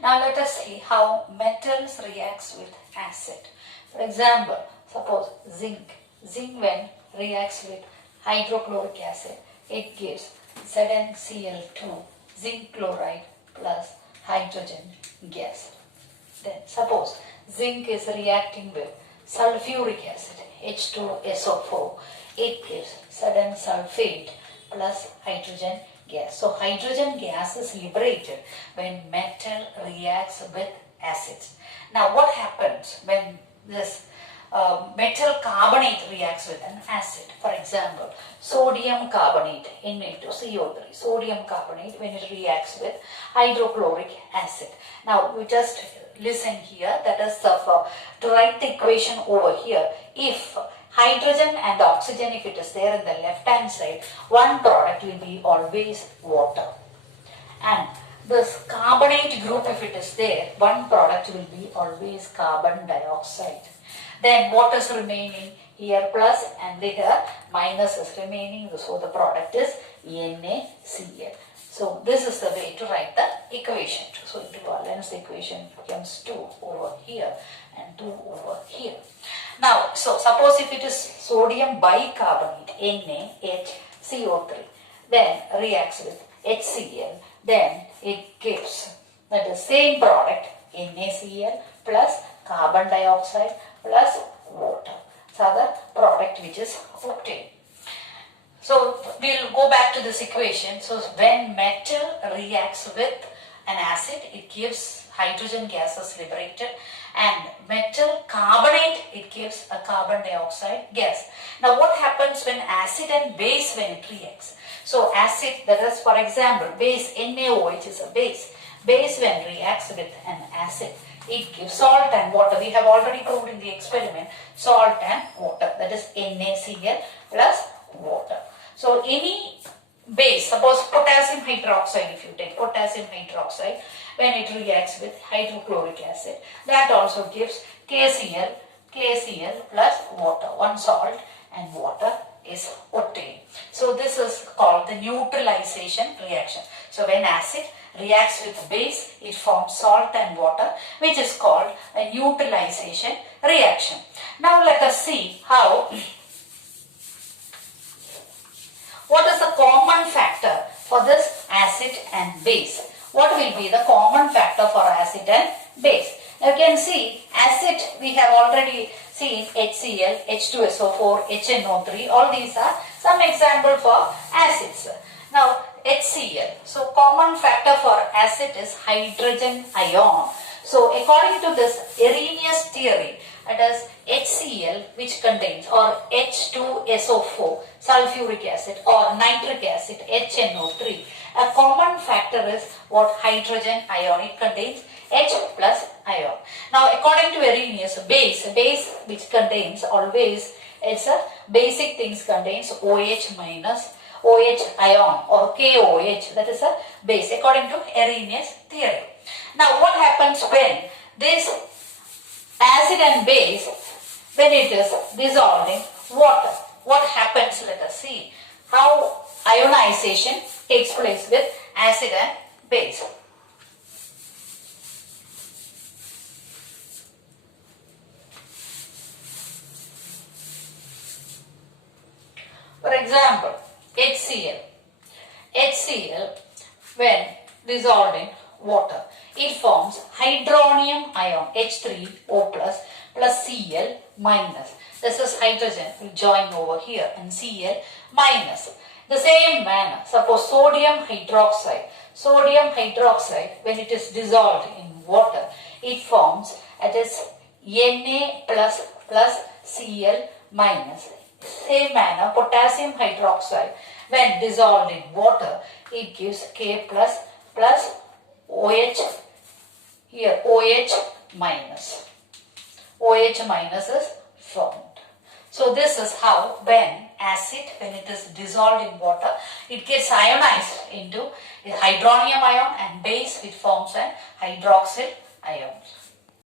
Now let us see how metals reacts with acid. For example, suppose zinc. Zinc when reacts with hydrochloric acid, it gives ZnCl2, zinc chloride plus hydrogen gas. Then suppose zinc is reacting with sulfuric acid, H2SO4, it gives sudden sulfate plus hydrogen gas. So hydrogen gas is liberated when metal reacts with acids. Now what happens when this metal carbonate reacts with an acid? For example, sodium carbonate, Na2CO3, sodium carbonate when it reacts with hydrochloric acid. Now we just listen here, that is to write the equation over here. If hydrogen and oxygen, if it is there in the left hand side, one product will be always water. And this carbonate group, if it is there, one product will be always carbon dioxide. Then what is remaining? Here plus and here minus is remaining, so the product is NaCl. So this is the way to write the equation. So equivalence equation becomes 2 over here and 2 over here. Now, so suppose if it is sodium bicarbonate, NaHCO3, then reacts with HCl, then it gives the same product, NaCl plus carbon dioxide plus water. So the product which is obtained. So we'll go back to this equation. So when metal reacts with an acid, it gives hydrogen gases liberated, and metal carbonate, it gives a carbon dioxide gas. Now what happens when acid and base when it reacts? So acid, that is for example base, NaOH is a base. Base when reacts with an acid, it gives salt and water. We have already proved in the experiment, salt and water, that is NaCl plus water. So any base, suppose potassium hydroxide, if you take potassium hydroxide, when it reacts with hydrochloric acid, that also gives KCl plus water. One salt and water is obtained. So this is called the neutralization reaction. So when acid reacts with base, it forms salt and water, which is called a neutralization reaction. Now let us see how, what is the common factor for this acid and base? What will be the common factor for acid and base? Now you can see acid, we have already seen HCl, H2SO4, HNO3, all these are some example for acids. Now HCl, so common factor for acid is hydrogen ion. So according to this Arrhenius theory, it is HCl which contains, or H2SO4, sulfuric acid, or nitric acid, HNO3. A common factor is what? Hydrogen ion. It contains H plus ion. Now according to Arrhenius, base which contains always, it's a basic things contains OH minus OH ion or KOH, that is a base according to Arrhenius theory. Now what happens when this acid and base, when it is dissolved in water? What happens? Let us see how ionization takes place with acid and base. For example, HCl when dissolved in water, it forms hydronium ion H3O plus Cl minus. This is hydrogen will join over here and Cl minus. The same manner, suppose sodium hydroxide when it is dissolved in water, it forms Na plus Cl minus. Same manner, potassium hydroxide when dissolved in water, it gives K plus OH, here OH minus. OH minus is formed. So this is how when acid, when it is dissolved in water, it gets ionized into a hydronium ion, and base which forms an hydroxyl ion.